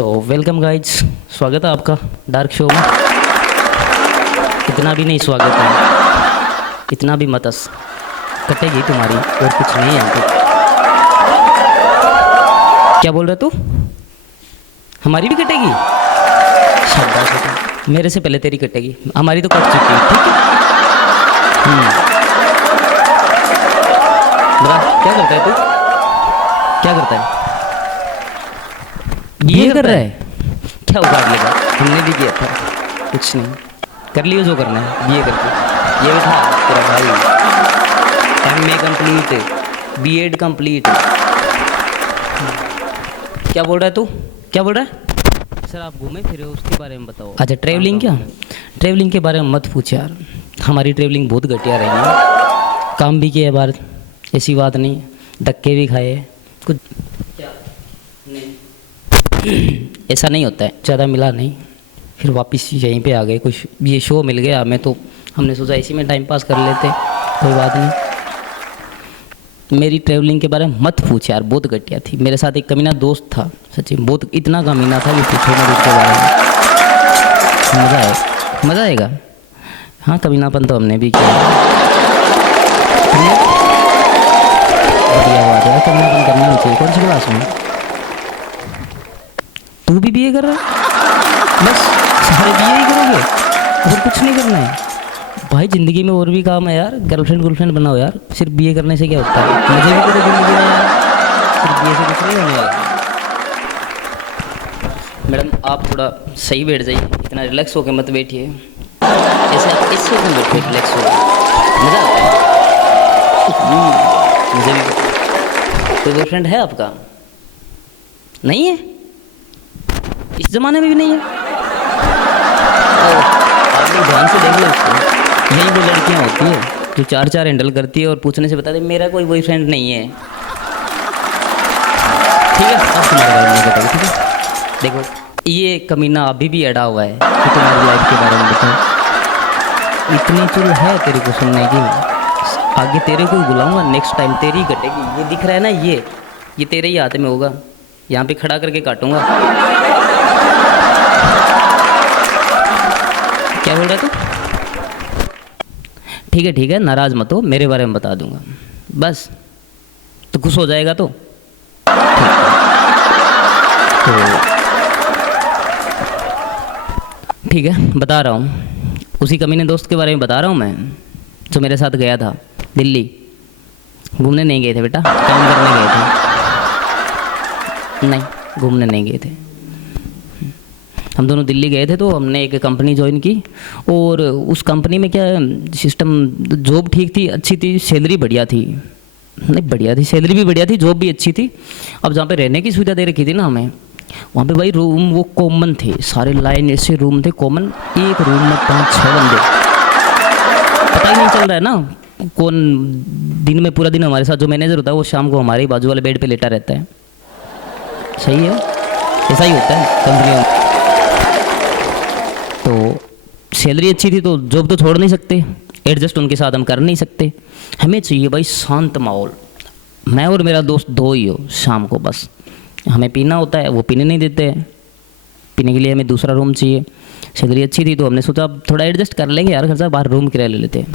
तो welcome guys, स्वागत है आपका डार्क शो में। इतना भी नहीं स्वागत है, इतना भी मतस कटेगी तुम्हारी और कुछ नहीं है तो। क्या बोल रहे तू? हमारी भी कटेगी? शाबाश बेटा, मेरे से पहले तेरी कटेगी, हमारी तो कट चुकी है। ठीक है। बड़ा क्या करता है तू? क्या करता है? बीए कर रहा है? क्या उखाड़ लेगा? हमने भी किया था, कुछ नहीं, कर लियो जो करना है बीए करके। ये बैठा तेरा भाई, एमए कंप्लीट, बीएड कंप्लीट। क्या बोल रहा है तू? क्या बोल रहा है? सर आप घूमे फिरे उसके बारे में बताओ। अच्छा ट्रैवलिंग, क्या ट्रैवलिंग के बारे में मत पूछ यार, हमारी ट्रैवलिंग बहुत घटिया रही है। काम भी किया बाहर, ऐसी बात नहीं, धक्के भी खाए कुछ। क्या नहीं ऐसा नहीं होता है, ज़्यादा मिला नहीं, फिर वापस यहीं पे आ गए। कुछ ये शो मिल गया हमें तो हमने सोचा इसी में टाइम पास कर लेते, कोई बात नहीं। मेरी ट्रैवलिंग के बारे में मत पूछ यार, बहुत घटिया थी। मेरे साथ एक कमीना दोस्त था, सच्ची बहुत इतना कमीना था कि पूछो मत उसके बारे में। मज़ा आएगा। हाँ कमीनापन तो हमने भी किया, बढ़िया बात है, कमीनापन करना भी चाहिए। कौन सी क्लास में? तू भी बीए कर रहा है? बस सारे बीए ही करोगे और कुछ नहीं करना है? भाई ज़िंदगी में और भी काम है यार, गर्लफ्रेंड बनाओ यार, सिर्फ बीए करने से क्या होता है? मज़े भी करो ज़िंदगी में यार, सिर्फ बीए से कुछ नहीं होने वाला। मैडम आप थोड़ा सही बैठ जाइए, इतना रिलैक्स होकर मत बैठिए, ऐसे इससे क्यों बैठिए रिलैक्स हो, मज़ा आता है। मुझे भी कोई गर्लफ्रेंड है आपका? नहीं है? इस ज़माने में भी नहीं है? आप लोग ध्यान से देख लो उसको, यही वो लड़कियाँ होती है जो चार हैंडल करती है और पूछने से बता दे मेरा कोई बॉयफ्रेंड नहीं है। ठीक है, अब तुम्हारे बारे में बताओ। ठीक है, देखो ये कमीना अभी भी अड़ा हुआ है कि तुम्हारी लाइफ के बारे में बताओ। इतनी चुल है तेरे को सुनने की, आगे तेरे को ही बुलाऊंगा, नेक्स्ट टाइम तेरी कटेगी। ये दिख रहा है ना, ये तेरे ही हाथ में होगा, यहाँ पे खड़ा करके काटूंगा। क्या बोल रहा है तू? ठीक है, नाराज मत हो, मेरे बारे में बता दूंगा बस, तो खुश हो जाएगा तो ठीक है, बता रहा हूँ। उसी कमीने दोस्त के बारे में बता रहा हूँ मैं, जो मेरे साथ गया था दिल्ली। घूमने नहीं गए थे बेटा, काम करने गए थे। नहीं, घूमने नहीं गए थे। हम दोनों दिल्ली गए थे, तो हमने एक कंपनी ज्वाइन की, और उस कंपनी में क्या सिस्टम, जॉब ठीक थी, अच्छी थी, सैलरी बढ़िया थी। नहीं बढ़िया थी, सैलरी भी बढ़िया थी, जॉब भी अच्छी थी। अब जहाँ पे रहने की सुविधा दे रखी थी ना हमें, वहाँ पे भाई रूम वो कॉमन थे, सारे लाइन ऐसे रूम थे कॉमन, एक रूम में 5-6 बंदे। पता ही नहीं चल रहा है ना कौन दिन में पूरा दिन हमारे साथ जो मैनेजर होता है वो शाम को हमारे बाजू वाले बेड पे लेटा रहता है। सही है, ऐसा ही होता है कंपनियों में। तो सैलरी अच्छी थी तो जॉब तो छोड़ नहीं सकते, एडजस्ट उनके साथ हम कर नहीं सकते। हमें चाहिए भाई शांत माहौल। मैं और मेरा दोस्त दो ही हो, शाम को बस हमें पीना होता है, वो पीने नहीं देते हैं, पीने के लिए हमें दूसरा रूम चाहिए। सैलरी अच्छी थी तो हमने सोचा अब थोड़ा एडजस्ट कर लेंगे यार, खर्चा बाहर रूम किराया ले लेते हैं।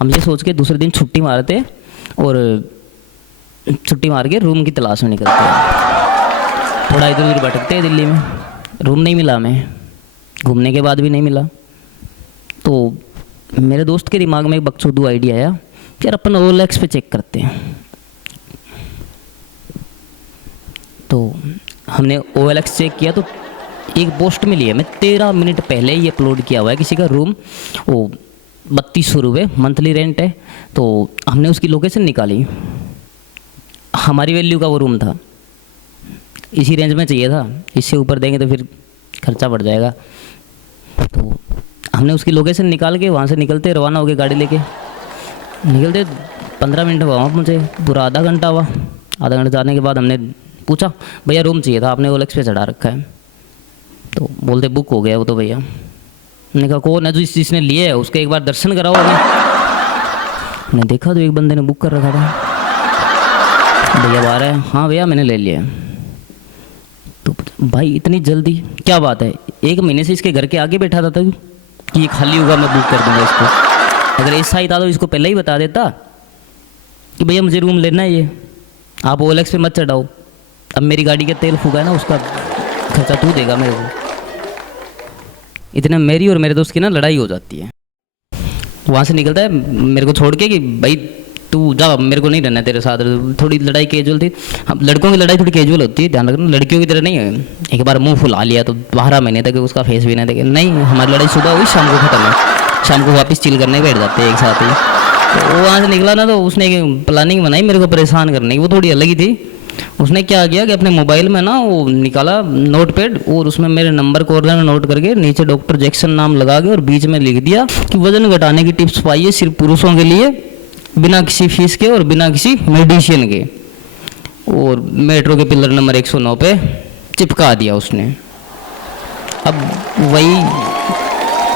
हम ये सोच के दूसरे दिन छुट्टी मारते और छुट्टी मार के रूम की तलाश में निकलते हैं। थोड़ा इधर उधर भटकते हैं दिल्ली में, रूम नहीं मिला हमें, घूमने के बाद भी नहीं मिला। तो मेरे दोस्त के दिमाग में एक बकचोदू आइडिया आया कि यार अपन OLX पे चेक करते हैं। तो हमने OLX चेक किया तो एक पोस्ट मिली है, मैं 13 मिनट पहले ही अपलोड किया हुआ है, किसी का रूम वो 3200 रुपये मंथली रेंट है। तो हमने उसकी लोकेशन निकाली, हमारी वैल्यू का वो रूम था, इसी रेंज में चाहिए था, इससे ऊपर देंगे तो फिर खर्चा बढ़ जाएगा। तो हमने उसकी लोकेशन निकाल के वहाँ से निकलते रवाना हो गए, गाड़ी लेके निकलते 15 मिनट हुआ वहाँ पहुँचे, पूरा आधा घंटा हुआ। आधा घंटा जाने के बाद हमने पूछा भैया रूम चाहिए था, आपने OLX पे चढ़ा रखा है? तो बोलते बुक हो गया वो तो भैया। मैंने कहा कौन है जो जिसने लिए है, उसके एक बार दर्शन कराओ हमें। मैंने देखा तो एक बंदे ने बुक कर रखा था। भैया बाहर है? हाँ भैया मैंने ले लिया। तो भाई इतनी जल्दी क्या बात है, 1 महीने से इसके घर के आगे बैठा था तू कि ये खाली होगा मैं बुक कर दूंगा इसको। अगर ऐसा ही था तो इसको पहले ही बता देता कि भैया मुझे रूम लेना है, ये आप OLX पे मत चढ़ाओ। अब मेरी गाड़ी का तेल फूका है ना, उसका खर्चा तू देगा मेरे को। इतने मेरी और मेरे दोस्त की ना लड़ाई हो जाती है। वहाँ से निकलता है मेरे को छोड़ के कि भाई तू जा, मेरे को नहीं रहना तेरे साथ। थोड़ी लड़ाई कैजुअल थी। हम लड़कों की लड़ाई थोड़ी कैजुअल होती है, ध्यान रखना, लड़कियों की तरह नहीं है। एक बार मुंह फुला लिया तो 12 महीने तक उसका फेस भी नहीं देखे। नहीं, हमारी लड़ाई सुबह हुई, शाम को खत्म है, शाम को वापस चिल करने बैठ जाते हैं एक साथ ही। तो वो वहाँ से निकला ना तो उसने एक प्लानिंग बनाई मेरे को परेशान करने की, वो थोड़ी अलग ही थी। उसने क्या किया कि अपने मोबाइल में ना वो निकाला नोट पैड और उसमें मेरे नंबर कॉर्नर में नोट करके नीचे डॉक्टर जैक्सन नाम लगा के और बीच में लिख दिया कि वजन घटाने की टिप्स पाइए सिर्फ पुरुषों के लिए, बिना किसी फीस के और बिना किसी मेडिसिन के। और मेट्रो के पिलर नंबर 109 पे चिपका दिया उसने। अब वही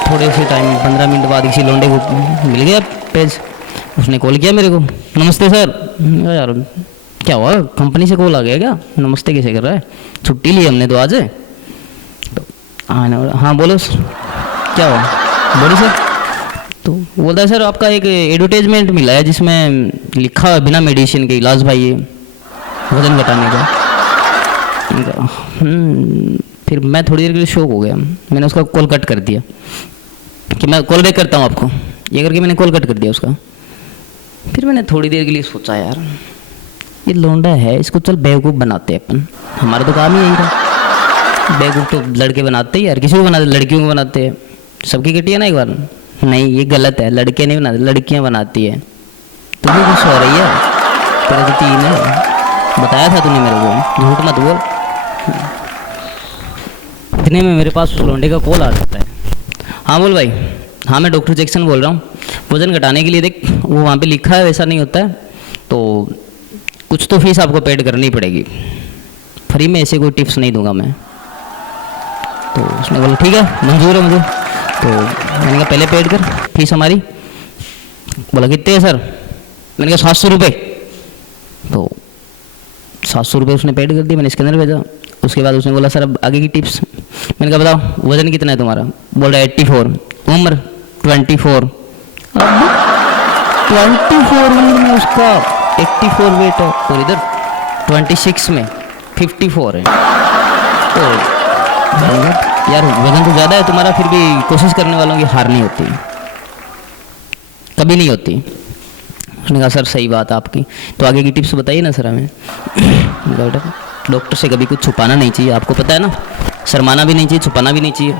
थोड़े से टाइम 15 मिनट बाद किसी लौंडे को मिल गया पेज। उसने कॉल किया मेरे को, नमस्ते सर। यार क्या हुआ, कंपनी से कॉल आ गया क्या? नमस्ते कैसे कर रहा है, छुट्टी ली हमने तो आज है। तो हाँ बोलो क्या हुआ, बोलो सर। तो बोलता है सर आपका एक एडवर्टाइजमेंट मिला है जिसमें लिखा है बिना मेडिसिन के इलाज भाई ये वजन घटाने का। फिर मैं थोड़ी देर के लिए शॉक हो गया। मैंने उसका कॉल कट कर दिया कि मैं कॉल बैक करता हूँ आपको, ये करके मैंने कॉल कट कर दिया उसका। फिर मैंने थोड़ी देर के लिए सोचा यार ये लौंडा है, इसको चल बेवकूफ़ बनाते हैं अपन, हमारा तो काम ही यही था। बेवकूफ़ तो लड़के बनाते ही यार, किसी को बनाते, लड़कियों को बनाते हैं। सबकी कटी है ना एक बार, नहीं ये गलत है, लड़के नहीं बनाते, लड़कियां बनाती है। तुम्हें कुछ हो रही है, तेरा तो 3 है, बताया था तूने मेरे को, झूठ मत बोल। इतने में मेरे पास उस लौंडे का कॉल आ जाता है। हाँ बोल भाई। हाँ मैं डॉक्टर जैक्सन बोल रहा हूँ। वजन घटाने के लिए देख वो वहाँ पे लिखा है वैसा नहीं होता है, तो कुछ तो फीस आपको पेड करनी पड़ेगी, फ्री में ऐसे कोई टिप्स नहीं दूंगा मैं। तो उसने बोला ठीक है मंजूर है मुझे। तो मैंने कहा पहले पेड कर फीस हमारी। बोला कितने है सर? मैंने कहा 700 रुपये। तो 700 रुपये उसने पेड कर दिया, मैंने स्कैनर भेजा। उसके बाद उसने बोला सर अब आगे की टिप्स। मैंने कहा बताओ वजन कितना है तुम्हारा? बोल रहा है 84, उम्र 24। अब 24 उम्र में उसका 84 वेट है और इधर 26 में 54 है। तो यार वजन तो ज़्यादा है तुम्हारा, फिर भी कोशिश करने वालों की हार नहीं होती, कभी नहीं होती। उसने कहा सर सही बात आपकी, तो आगे की टिप्स बताइए ना सर हमें। बेटा डॉक्टर से कभी कुछ छुपाना नहीं चाहिए, आपको पता है ना, शर्माना भी नहीं चाहिए, छुपाना भी नहीं चाहिए।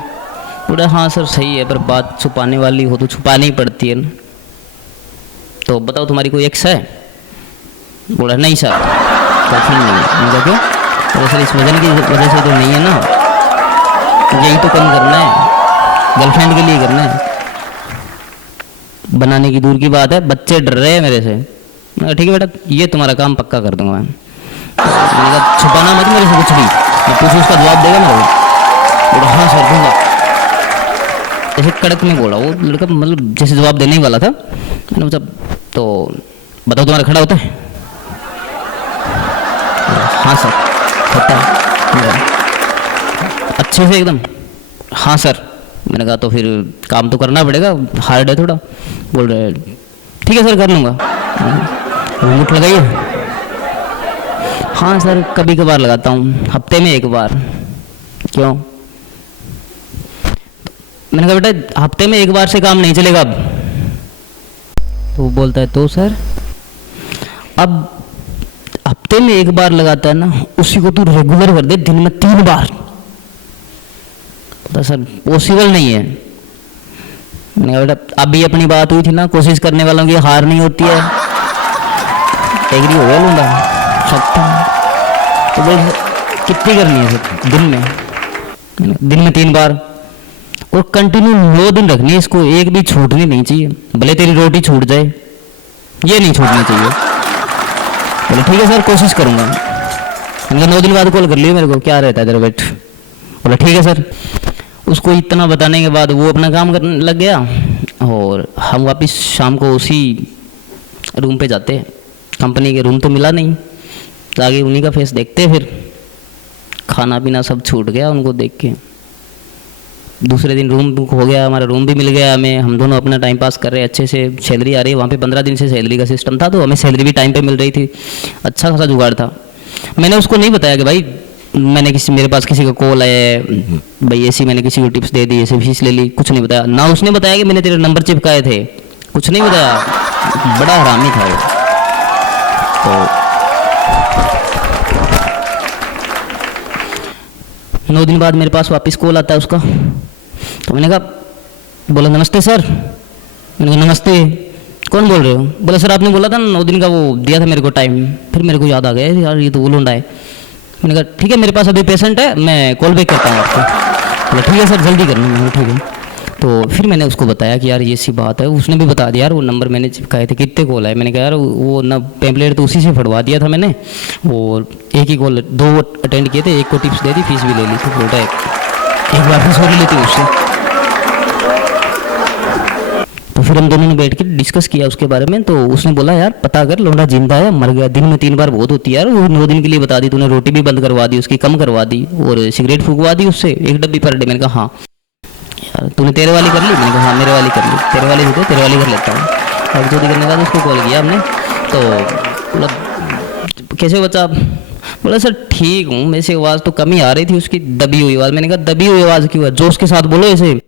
बोला हाँ सर सही है, पर बात छुपाने वाली हो तो छुपानी ही पड़ती है ना। तो बताओ तुम्हारी कोई एक्स है? बोला नहीं सर गर्लफ्रेंड नहीं है। मैं क्यों? तो सर इस वजन की वजह से तो नहीं है ना, यही तो कम करना है, गर्लफ्रेंड के लिए करना है, बनाने की दूर की बात है, बच्चे डर रहे हैं मेरे से। मैं ठीक है बेटा ये तुम्हारा काम पक्का कर दूंगा मैं। मैंने कहा छुपाना मत मेरे से कुछ भी, मैं पूछूँ उसका जवाब देगा मेरे को? बोला हाँ सर दूंगा। ऐसे कड़क में बोला वो लड़का, मतलब जैसे जवाब देने ही वाला था। मैंने पूछा तो बताओ तुम्हारा खड़ा होता है? हाँ सर होता है। अच्छे से एकदम? हाँ सर। मैंने कहा तो फिर काम तो करना पड़ेगा, हार्ड है थोड़ा। बोल रहे ठीक है सर कर लूँगा। रिमोट लगाइए। हाँ सर कभी कभार लगाता हूँ, हफ्ते में 1 बार। क्यों? मैंने कहा बेटा हफ्ते में 1 बार से काम नहीं चलेगा अब। तो वो बोलता है तो सर? अब हफ्ते में 1 बार लगाता है ना, उसी को तू रेगुलर कर दे, दिन में 3 बार। तो सर पॉसिबल नहीं है। मैंने कहा बेटा अभी अपनी बात हुई थी ना, कोशिश करने वालों की हार नहीं होती है। एग्री हो गया लूँगा सकता। तो बोल कितनी करनी है सर? दिन में 3 बार और कंटिन्यू 9 दिन रखनी है इसको, एक भी छूटनी नहीं चाहिए, भले तेरी रोटी छूट जाए ये नहीं छूटनी चाहिए। बोले ठीक है सर कोशिश करूँगा। मैंने 9 दिन बाद कॉल कर लिया मेरे को, क्या रहता है तेरा वेट? बोला ठीक है सर। उसको इतना बताने के बाद वो अपना काम करने लग गया और हम वापस शाम को उसी रूम पे जाते। कंपनी के रूम तो मिला नहीं, तो आगे उन्हीं का फेस देखते फिर। खाना पीना सब छूट गया उनको देख के। दूसरे दिन रूम बुक हो गया, हमारा रूम भी मिल गया हमें, हम दोनों अपना टाइम पास कर रहे हैं, अच्छे से सैलरी आ रही है। वहाँ पे 15 दिन से सैलरी का सिस्टम था, तो हमें सैलरी भी टाइम पे मिल रही थी, अच्छा खासा जुगाड़ था। मैंने उसको नहीं बताया कि भाई मैंने मेरे पास किसी का कॉल आया, भाई ऐसी मैंने किसी को टिप्स दे दी, ऐसे फीस ले ली, कुछ नहीं बताया। ना उसने बताया कि मैंने तेरे नंबर चिपकाए थे, कुछ नहीं बताया, बड़ा हरामी था वो। तो 9 दिन बाद मेरे पास वापस कॉल आता है उसका, तो मैंने कहा, बोला नमस्ते सर। मैंने कहा नमस्ते, कौन बोल रहे हो? बोला सर आपने बोला था ना 9 दिन का वो दिया था मेरे को टाइम। फिर मेरे को याद आ गया यार ये तो वो लौंडा है। मैंने कहा ठीक है मेरे पास अभी पेशेंट है, मैं कॉल बैक करता हूँ आपको। बोला ठीक है सर जल्दी करना। मैंने ठीक है। तो फिर मैंने उसको बताया कि यार ये सी बात है। उसने भी बता दिया यार वो नंबर मैंने चिपकाए थे, कितने कॉल है। मैंने कहा यार वो ना पैम्पलेट तो उसी से फटवा दिया था मैंने, वो एक ही कॉल 2 अटेंड किए थे, एक को टिप्स दे दी, फीस भी ले ली थी, बोलता एक बार फिर सॉरी लेती उससे। तो फिर हम दोनों ने बैठ के डिस्कस किया उसके बारे में। तो उसने बोला यार पता कर लौंडा जिंदा है मर गया, दिन में 3 बार बहुत होती है यार, वो 9 दिन के लिए बता दी तूने, रोटी भी बंद करवा दी उसकी, कम करवा दी, और सिगरेट फूकवा दी उससे 1 डब्बी पर डे। मैंने कहा हाँ। यार तूने तेरे वाली कर ली? मैंने कहा हाँ मेरे वाली कर ली, तेरे वाली भी तो तेरे वाली कर लेता हूँ। और 2 दिन करने के बाद उसको कॉल किया हमने, तो बोला कैसे हो बच्चा? बोला सर ठीक हूँ, वैसे आवाज़ तो कम ही आ रही थी उसकी, दबी हुई आवाज़। मैंने कहा दबी हुई आवाज़ क्यों है, जोश के साथ बोलो ऐसे।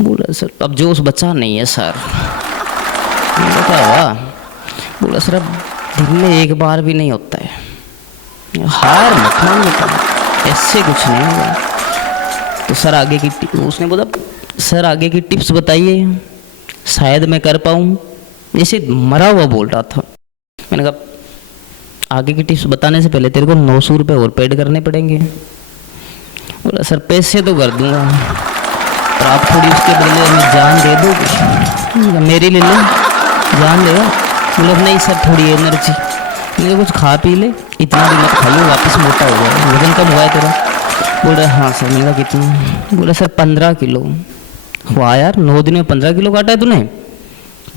बोला सर अब जोश बचा नहीं है सर। क्या हुआ? बोला सर अब दिन में 1 बार भी नहीं होता है, हार मत मान बेटा, ऐसे कुछ नहीं होगा। तो सर आगे की उसने बोला सर आगे की टिप्स बताइए, शायद मैं कर पाऊँ, ऐसे मरा हुआ बोल रहा था। मैंने कहा आगे की टिप्स बताने से पहले तेरे को 900 रुपये और पेड करने पड़ेंगे। बोला सर पैसे तो कर दूंगा, पर आप थोड़ी उसके बदले हमें जान दे दो, मेरी ले लो, जान ले। बोले नहीं सर थोड़ी एनर्जी, मेरे कुछ खा पी ले, इतना भी मत खाइए वापस मोटा हो गया, वजन कम हुआ है तेरा। बोल रहा हाँ सर। मैंने कहा कितना? बोला सर 15 किलो। हुआ यार 9 दिन में 15 किलो काटा है तूने,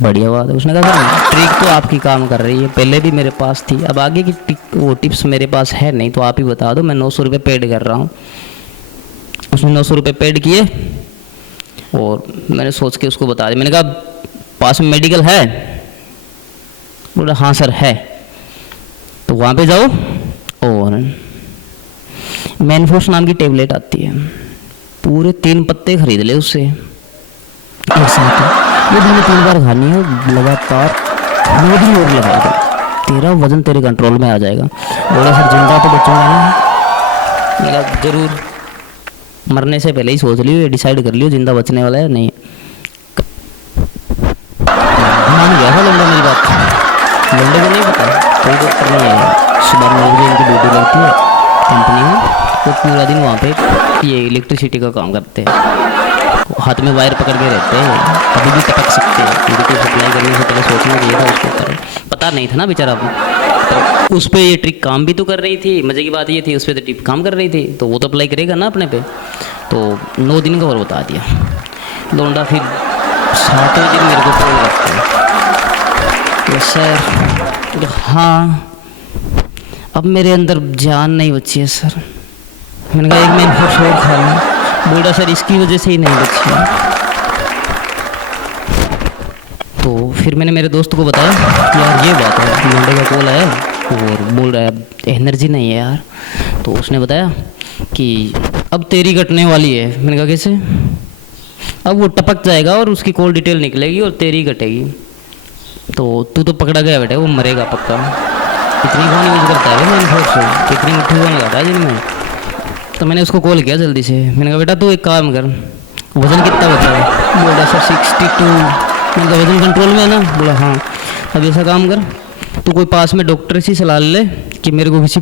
बढ़िया बात है। उसने कहा सर ट्रिक तो आपकी काम कर रही है, पहले भी मेरे पास थी, अब आगे की वो टिप्स मेरे पास है नहीं, तो आप ही बता दो, मैं 900 रुपये पेड कर रहा हूँ। उसने 900 रुपये पेड किए और मैंने सोच के उसको बता दिया। मैंने कहा पास में मेडिकल है? बोला हाँ सर है। तो वहाँ पे जाओ और मैनफोर्स नाम की टेबलेट आती है, पूरे 3 पत्ते खरीद ले उससे एक साथ, ये दिन में 3 बार खानी है लगातार, 9 दिन और लगाएगा, तेरा वजन तेरे कंट्रोल में आ जाएगा। बोला सर जिंदा तो बचूंगा ना? मेरा जरूर, मरने से पहले ही सोच लियो, डिसाइड कर लियो जिंदा बचने वाला है नहीं। मान गया था लंडा मेरी बात, लंडे को नहीं पता, कोई डॉक्टर नहीं है, सुबह 9 बजे इनकी ड्यूटी लगती है कंपनी में, तो पूरा दिन वहाँ पे ये इलेक्ट्रिसिटी का काम करते हैं, हाथ में वायर पकड़ के रहते हैं, कभी भी टपक सकते हैं, क्योंकि कोई सप्लाई करने से पहले सोचना चाहिए था उसके ऊपर, पता नहीं था ना बेचारा। तो उस पर ये ट्रिक काम भी तो कर रही थी, मज़े की बात ये थी उस पर तो ट्रिक काम कर रही थी, तो वो तो अप्लाई करेगा ना अपने पे। तो 9 दिन का और बता दिया लौंडा। फिर 7वें दिन मेरे को कॉल करता है, सर हाँ अब मेरे अंदर जान नहीं बची है सर। मैंने कहा एक मैनफोर्स और खा लूँ। बोल रहा सर इसकी वजह से ही नहीं बची है। तो फिर मैंने मेरे दोस्त को बताया कि यार ये बात है, लौंडे का कॉल आया और बोल रहा है अब एनर्जी नहीं है यार। तो उसने बताया कि अब तेरी कटने वाली है। मैंने कहा कैसे? अब वो टपक जाएगा और उसकी कॉल डिटेल निकलेगी और तेरी कटेगी, तो तू तो पकड़ा गया बेटा, वो मरेगा पक्का। इतनी कौन यूज़ करता है मैनफोर्स से, कितनी मिट्टी कौन लगाता है जिनमें। तो मैंने उसको कॉल किया जल्दी से, मैंने कहा बेटा तू एक काम कर, वज़न कितना बचा है? बोला सर 62। मैंने कहा वज़न कंट्रोल में है ना? बोला हाँ। अब ऐसा काम कर, तू कोई पास में डॉक्टर से सलाह ले कि मेरे को किसी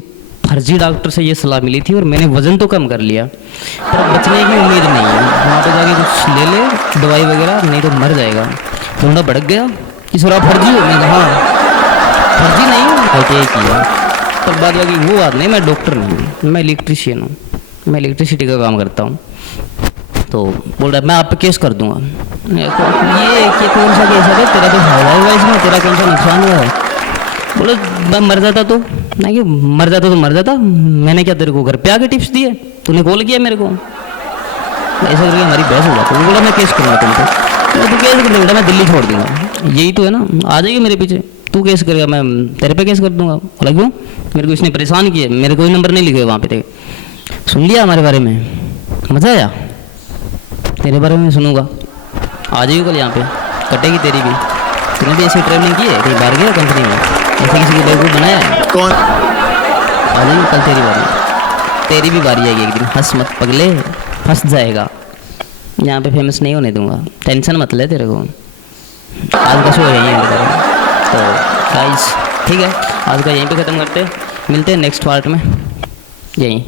फर्जी डॉक्टर से ये सलाह मिली थी और मैंने वज़न तो कम कर लिया, पर बचने की उम्मीद नहीं है, वहाँ पर जाके कुछ ले ले दवाई वगैरह, नहीं तो मर जाएगा। थोड़ा भड़क गया कि सर आप फर्जी हो? मैंने कहा हाँ फर्जी नहीं हूँ, ITI किया, पर बाद बाकी वो बात नहीं, मैं डॉक्टर नहीं हूँ, मैं इलेक्ट्रीशियन हूँ, मैं इलेक्ट्रिसिटी का काम करता हूँ। तो बोल रहा है मैं आप पे केस कर दूंगा। ये कौन सा केस है? तेरा तो फायदा है इसमें, तेरा कौन सा नुकसान हुआ है? बोले मैं मर जाता तो मैं कि मर जाता तो मर जाता, मैंने क्या तेरे को घर पे आके टिप्स दिए, तूने कॉल किया मेरे को, ऐसा करके हमारी बहस हो जाती है। बोला मैं केस करूँगा तुम पे, तू केस कर बेटा मैं दिल्ली छोड़ दूंगा, यही तो है ना, आ जाइए मेरे पीछे, तू केस करेगा मैं तेरे पे केस कर दूंगा। बोला क्यों, मेरे को इसने परेशान किया, मेरे कोई नंबर नहीं लिखे वहाँ पे थे। सुन लिया हमारे बारे में, मज़ा आया, तेरे बारे में सुनूंगा, आ जाइए कल यहाँ पे, कटेगी तेरी भी। तूने भी ऐसी ट्रेनिंग की है, कहीं बाहर गया कंपनी में, ऐसे किसी को बेवकूफ़ बनाया है? कौन? आ जाइए कल तेरी बारी, तेरी भी बारी आएगी एक दिन, हंस मत पगले, फंस जाएगा, यहाँ पे फेमस नहीं होने दूंगा, टेंशन मत ले तेरे को। आज का शो यहीं एंड करें तो गाइस, ठीक है, आज का यहीं पे ख़त्म करते हैं, मिलते हैं नेक्स्ट पार्ट में यहीं।